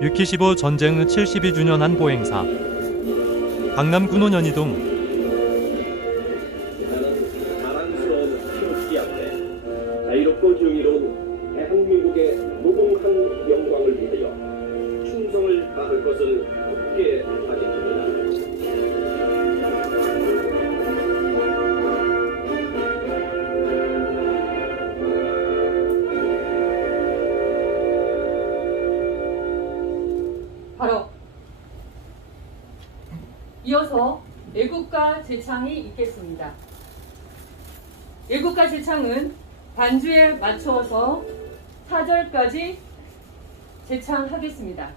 유키15 전쟁 72주년 한 보 행사. 강남 군호연이동. 나는 자랑스러운 표기 앞에 자유롭고 정의로운 대한민국의 무궁한 영광을 위하여 충성을 다할 것을 이어서 애국가 제창이 있겠습니다. 애국가 제창은 반주에 맞추어서 4절까지 제창하겠습니다.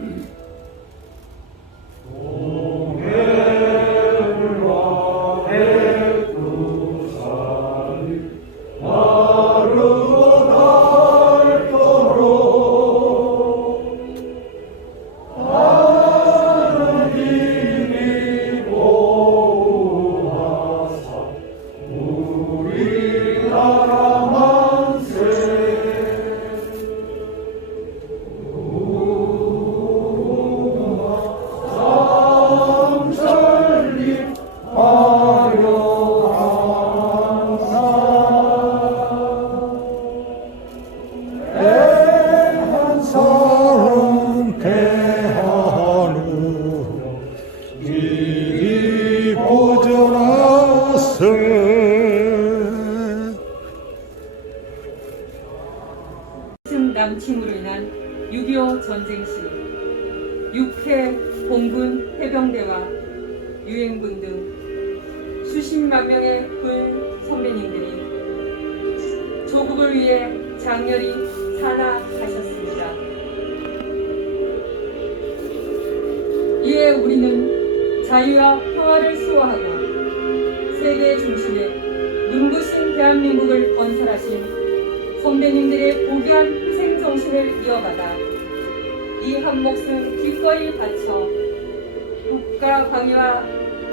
남침으로 인한 6.25 전쟁 시 육해 공군 해병대와 유엔군 등 수십만 명의 군 선배님들이 조국을 위해 장렬히 살아가셨습니다. 이에 우리는 자유와 평화를 수호하고 세계 중심에 눈부신 대한민국을 건설하신 선배님들의 고귀한 희생 정신을 이어받아 이한 목숨 기꺼이 바쳐 국가 방위와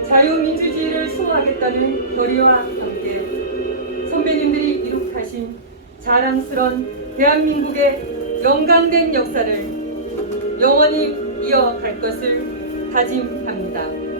자유민주주의를 수호하겠다는 결의와 함께 선배님들이 이룩하신 자랑스런 대한민국의 영광된 역사를 영원히 이어갈 것을 다짐합니다.